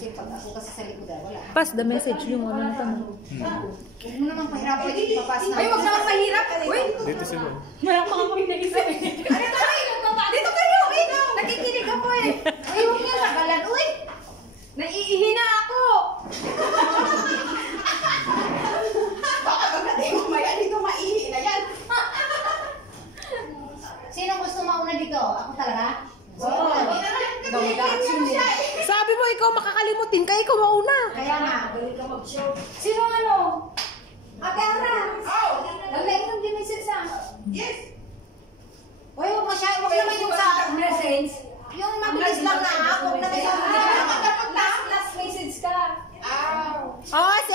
Kasi pag ako kasi sa likod, wala. Pass the message yung ano na tanong. Huwag mo naman pahirap, pwede ipapass na. Ay, huwag naman mahirap. Uy! Dito sila. Wala pa kami naisip. Ano tayo? Dito kayo! Nakikinig ako eh. Ay, huwag niya nagalan. Uy! Naiihina ako! Baka pagdating mo maya dito maihina yan. Sino gusto mauna dito? Ako talaga? Oo. Sabi mo ikaw makakalimutin ka, ikaw mauna. Kaya nga. Sino ano? Ate Ana! Nag-like ng message sa... Yes! Uy, huwag masyado. Huwag naman yung sa... Message? Yung mabilis lang na ako. Huwag naman yung... Dapat last message ka. Oh, si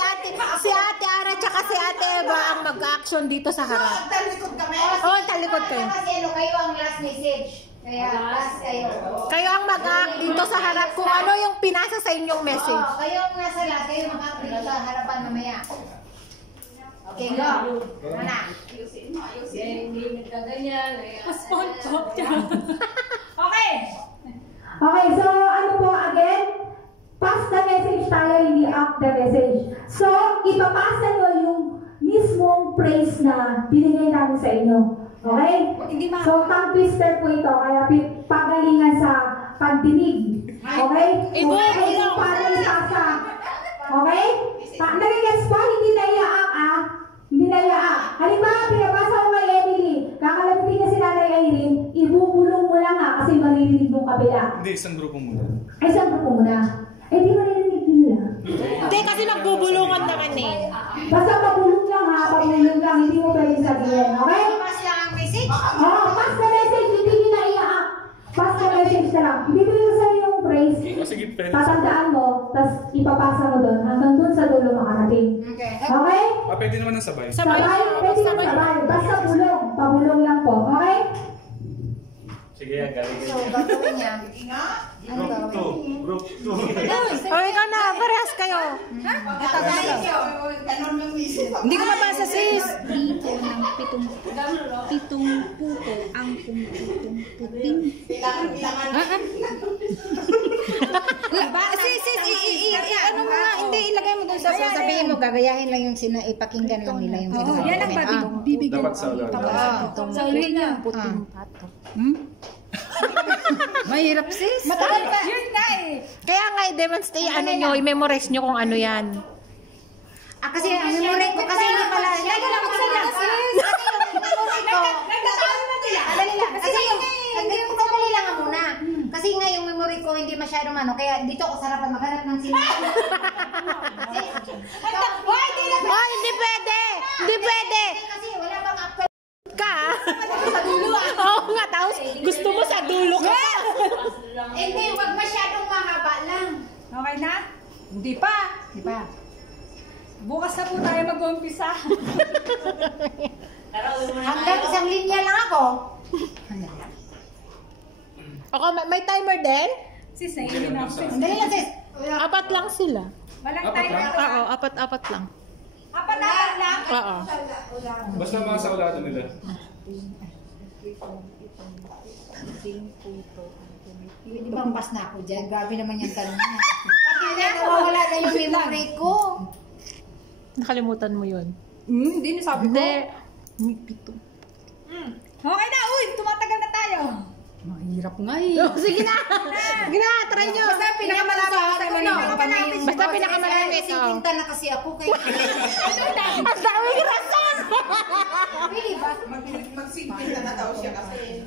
Ate Ara tsaka si Ate Eva ang mag-action dito sa harap. Talikod kami. Oh, talikod kayo. Kasi ano, kayo ang last message. Kaya last kayo. Kayo ang mag-act dito sa harap kung ano yung pinasa sa inyong message. Oo, kayo ang nasa last. Kayo mag-act dito sa harapan mamaya. Okay, go. Mana? Hindi nagkaganyan. Passport siya. Okay! Okay, so ano po again? Pass the message tayo, hindi up the message. So, ipapasa nyo yung mismong praise na binigay namin sa inyo. Okay? So, tongue twister po ito, kaya pagalingan sa pagdinig. Okay? Kung paano ipasa. Okay? Nagigets po, hindi naiyaak Hindi naiyaak. Halimbawa, pinapasa ko kay Emily. Kakalabitin niya si Nanay Irene, ibubulong mo lang kasi maririnig mong kabila. Hindi, isang grupo muna. Ay, isang grupo muna. Eh, di maririnig nila. Hindi, kasi nagbubulungan naman eh. Basta pabulong lang pabulong lang, hindi mo pwede sabihin, okay? Pass lang ang message. Oo, pass the message, hindi nyo naiyaak. Pass the message na lang. Hindi ko sa yung praise. Sige, pwede. Tatandaan mo, tapos ipapasa mo doon, hanggang doon sa dulo makarating. Okay. Okay? Pwede naman ng sabay. Sabay, pwede yung sabay. Basta bulong, pabulong lang po, okay? Sige, galing. So, gagawin niya. Ano gagawin? Group 2. O, ikaw na, parehas kayo. Hindi ko nabasa, sis. Dito ng pitong puto ang puting puting. Sis, ano mo nga, hindi, ilagay mo doon sa sabihin mo, gagayahin lang yung ipakinggan lang nila yung Oo, yan ang bibigyan. Dapat sa ulan. Sa ulit na. Puting pato. Mahirap sis. Matagal pa. Yun nga eh. Kaya nga, i-demonstrate, ano nyo, i-memorize nyo kung ano yan. Kasi ang memory ko kasi hindi pala. Lagi lang magsalita sis. Dali lang. Kasi yung dali lang muna. Kasi nga yung memory ko hindi masyadong ano, kaya dito ako sa harapan maghanap ng sinabi. Oh, hindi pwede! Hindi pwede! Kasi wala pang actual Ka! Oo nga, tapos gusto mo sa dulo ka. hindi, wag masyadong mahaba lang. Okay na? Hindi pa. Di ba? Bukas na po tayo mag-umpisa. Hanggang isang linya lang ako. Ako, may timer din? Sis, naiinom ako. Dali lang sis. Apat lang sila. Walang Apat timer. lang? Oo, apat lang. Apat lang. Oo. Basta mga sa ulado nila. Di ba pas na ako dyan? Grabe naman yung tanong niya. Pati na nawawala na yung memory ko. Nakalimutan mo yun. Hindi nasabi ko. Hindi. May pito. Okay na, uy, tumatagal na tayo. Mahirap nga eh. Oh, sige na! Sige na, try nyo! Basta pinakamalapit sa uno. Basta pinakamalapit. Kasi pinta na kasi ako kay... Ang daming rason! Really ba? Magsigpinta na daw siya kasi.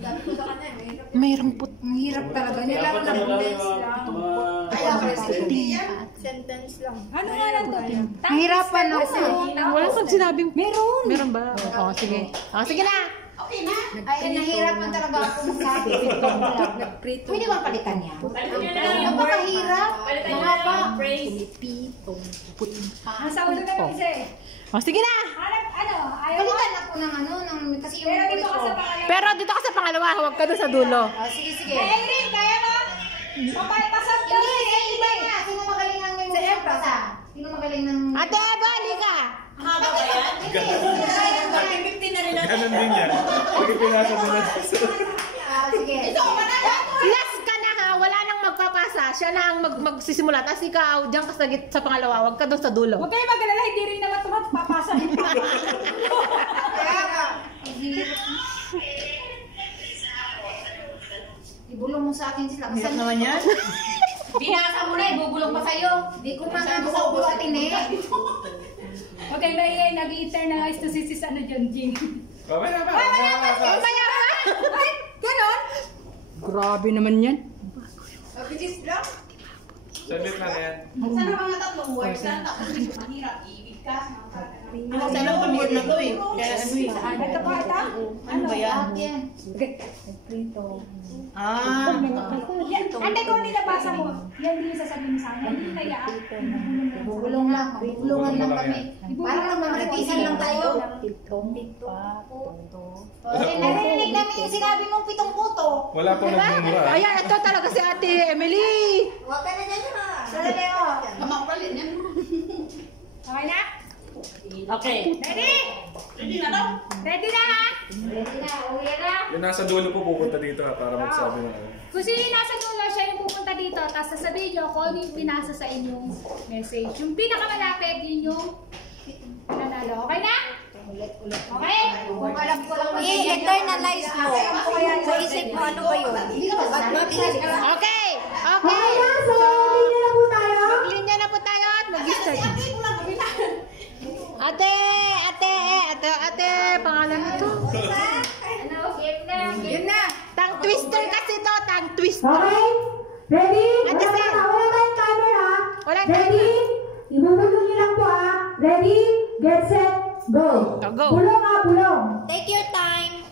Mayroong put. Mahirap talaga. Nilaro na bulis lang. Kaya sentence lang. Ano nga lang to? Mahirapan ako. Wala kang sinabing... Meron! Meron ba? Oo, sige. Oo, sige na! Okay na. Ay, nahihirapan talaga ako magsabi. Pwede bang palitan niya? Ano ba mahirap? Mga pa. Nasa ulo na lang isa eh. O, sige na! Ano? Ayaw mo? Palitan ako ng ano, kasi yung Pero memory dito ka ko. sa pangalawa. Pero dito ka sa pangalawa, huwag ka doon sa dulo. Sige, sige. Irene, kaya mo? Papaypasap ka. Hindi, iba nga. Sino magaling ng memory ko basa? Sino magaling ng... Ate Eva, halika! Haba ba yan? Ganon din yan. Pag ipinasa nila. Sige. Last ka na ha, wala nang magpapasa. siya na ang magsisimula. Tapos ikaw, diyan ka sa pangalawa, wag ka doon sa dulo. Huwag kayo mag-alala, hindi rin naman papasa. Kaya ka. Ibulong mo sa akin sila. Kasi naman yan. Binasa mo na, ibubulong pa sa'yo. Di ko na nga sa ubulatin eh. Okay, may nag-internalize to si ano dyan, Jing. Mamaya pa. Mamaya pa! Ay, ganon? Grabe naman yan. Mabilis lang. Sabit lang yan. Sana mga tatlong words lang. Tapos mahirap. Ibig ka. Sana pag-word na to eh. Kaya ano eh. Ito pa ata? Ano ba yan? Ante ko nilabasa mo. Yan din yung sasabihin mo sa akin. Hindi na yan. Bubulong lang. Bubulungan lang kami. Parang lang mamaritisan lang tayo. Narinig namin yung sinabi mong 7 puto. Wala pang nagmumura. Ayan, ito talaga si Ate Emily. Huwag ka na dyan ha. Sandali o. Mamapalit yan. Okay na? Okay. Ready? Ready na to? Ready na ha? Ready na. Uwi na. Yung nasa dulo po pupunta dito ha, para magsabi ng ano. Kung sino yung nasa dulo, siya yung pupunta dito. Tapos sasabihin nyo kung ano yung pinasa sa inyong message. Yung pinakamalapit, yun yung pinanalo. Okay na? Okay? Kung alam ko lang I-internalize mo. Sa isip mo, ano ba yun? Okay. Okay na, so linya na po tayo. Maglinya na po tayo at mag-start. Ate, pangalan nito. Ano? Game na. Yun na! Tang twister kasi to, tang twister. Okay? Ready? Ate Wala Sen. tayong timer ha. Walang Ready? Ibubulong niyo lang po ha. Ready? Get set, go. Go. Bulong ha, bulong. Take your time.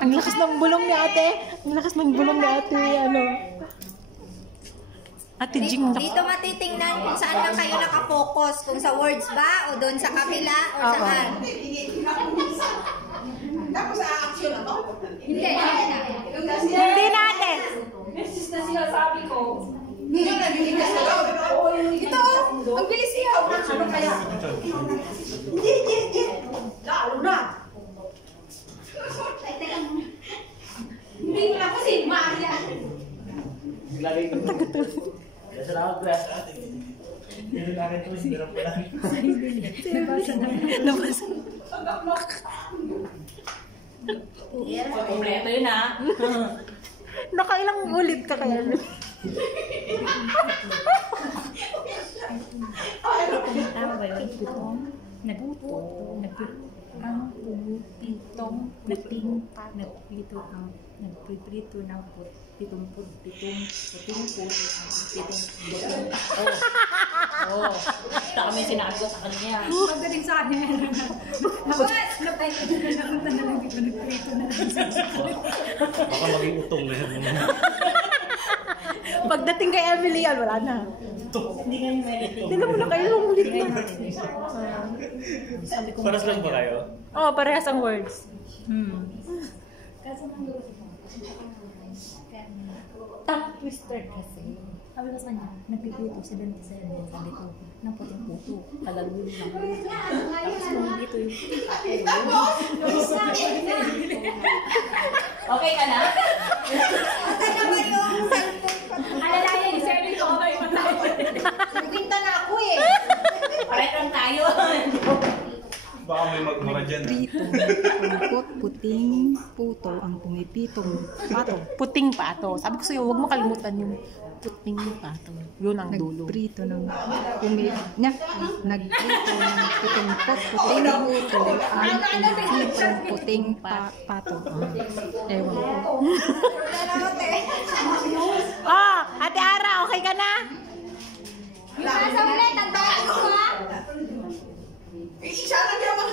Ang lakas ng bulong ni ate. Ang lakas ng bulong ni ate, ano. Ate Jing. Dito matitingnan kung saan lang kayo nakapokus. Kung sa words ba, o doon sa kabila, o saan. Tapos sa action na to? Hindi, hindi na. Hindi natin. Message na sinasabi ko. Hindi na nagiging sa loob. Ito, ang bilis niya. Ano kaya? Hindi. Lalo na. Hindi ko na kasi maaya. Kompleto yun ha. Nakailang ulit ka kaya. Nagpiprito ng pitong puto ang kami sinabi ko sa kanya. Pagdating sa akin, napunta na lang dito, nagprito na lang. Baka maging utong na yan. Pagdating kay Emily, yan, wala na. Hindi kayo medyo. Tignan mo na kayo ng ulit na. Paras lang ba kayo? Oo, parehas ang words. Tongue twister kasi. Sabi ko sa kanya, nagpipito sa dito ng puting puto. Kalalun lang. Tapos nung dito yung okay ka na? Alalayan, isabi ko, okay pa tayo. Pinta na ako eh. Pareho lang tayo. Baka may magmura dyan ha. Puting puto ang pumipitong pato. Puting pato. Sabi ko sa'yo, huwag mo kalimutan yung puting pato. Yun ang dulo. Nagprito ng puting puting puto ang pumipitong puting pato. Ewan ko. Oh, Ate Ara, okay ka na? Yung nasa ulit, tandaan ko ha. Isa na kaya mga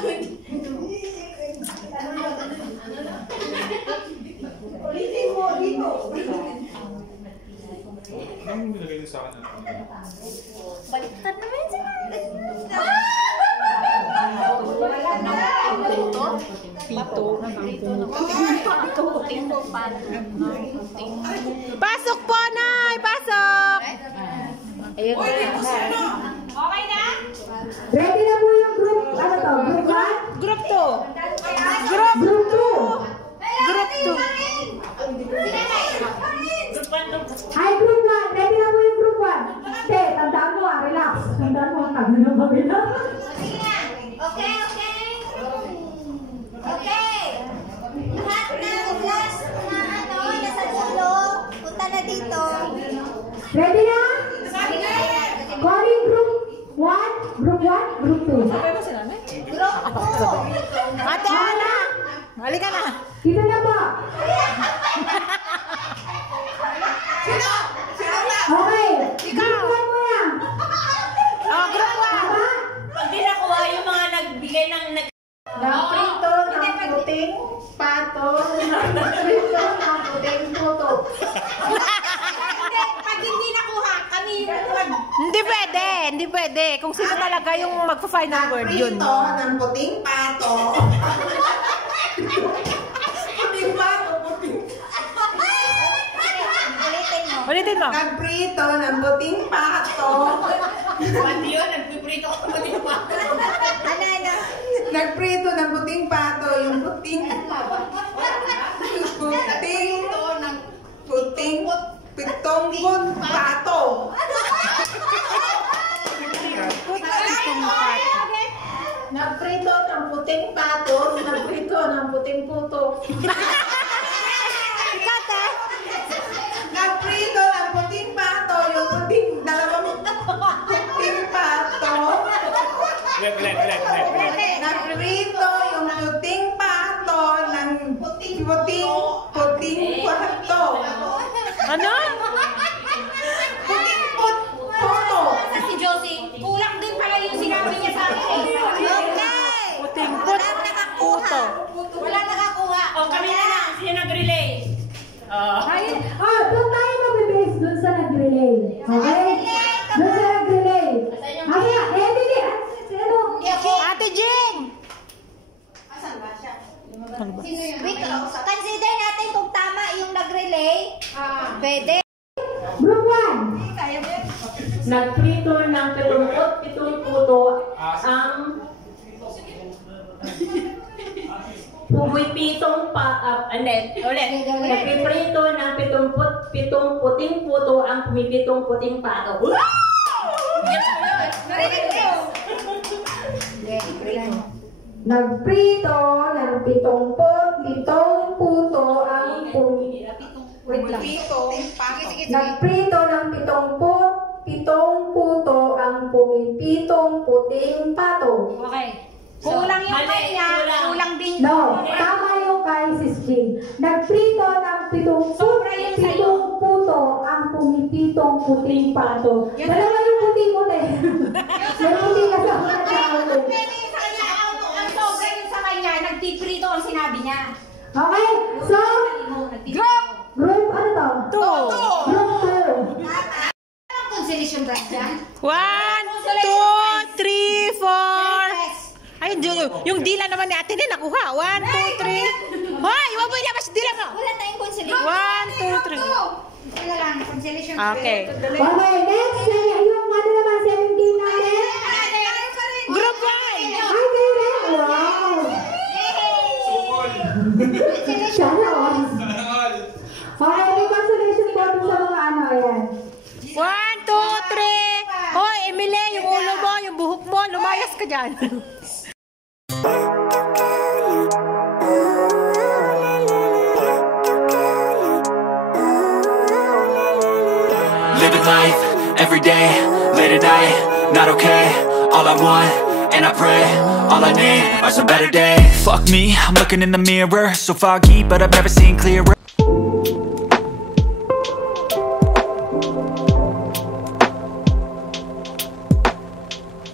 ulitin mo dito. Ano yung nilagay niyo sa akin? Baliktad naman siya. Pasok po, Nay! Pasok! Ayun. Okay na? Ready na po yung group, ano to, group 1? Group 2. Group 2. Group 2. Hi, group Ano na ba ito? Sige na. Okay, okay. Okay. Lahat ng class na nasa dulo, punta na dito. Ready na? Calling group 1, group 1, group 2. Group 2. Ate Ana! Halika na! Dito na po. Okay. Ikaw. Group 1 muna. Oh, group 1! Tama? Pag di nakuha yung mga nagbigay ng Nagprito ng puting pato. Nagprito ng puting puto. Pag hindi nakuha, kami yung Hindi pwede, hindi pwede. Kung sino talaga yung magpa-final word, yun. Prito ng puting pato. Puting pato, puting. ulitin mo. Ulitin mo. Nagprito ng puting pato. pati yun, nagpiprito ko ng puting pato. Ano? Nagprito ng puting pato. Yung puting. Puting. Pitong pato. Nagprito ng puting pato. Nagprito ng puting puto. Nagprito ng puting pato. Yung puting dalawang puting pato. Nagprito yung puting pato ng puting pato. Ano? Puting puto. Si Josie, kulang din pala yung sinabi niya sa akin. Okay. Puting Walang nakakuha. Wala nakakuha. O, kami na lang. Sino nag-relay? Doon tayo mag-base doon sa nag-relay. Okay? Doon sa nag-relay. Okay, hindi. Ano? Ate Jing! Wait, consider natin kung tama yung nag-relay. Pwede. Group 1. Nagprito ng 77 puto ang pumipitong ulit. Nagpiprito ng 77 puting puto ang pumipitong puting pato. Nagprito ng 77 puto ang Nagprito ng 77 puto ang pumipitong puting pato. Okay. Kulang yung kanya, kulang din No, tama yung kay Sis Jing. Nagprito ng 77 puto ang pumipitong puting pato. Dalawa yung puti-puti. Yung puti na sa mga tao. Ang sobra yun sa kanya, nagtiprito ang sinabi niya. Okay, so, group ano to? Group 2. Anong consolation prize yan? 1, 2, 3, 4. Ay, yung dila naman ni ate din nakuha. 1, 2, 3. Hoy, wag mo ilabas yung dila mo. Wala tayong consolation. 1, 2, 3. Wala lang, consolation prize. Okay. Okay, next, yung ano naman, 17 natin. Group 1. Ay, kayo rin? Wow! Sana all. Okay, may consolation po dun sa mga ano, ayan. 1, 2, 3. Hoy, Emile, yung ulo mo, yung buhok mo, lumayas ka dyan. Living life, every day, late at night, not okay. All I want, and I pray, all I need are some better days. Fuck me, I'm looking in the mirror, so foggy, but I've never seen clearer.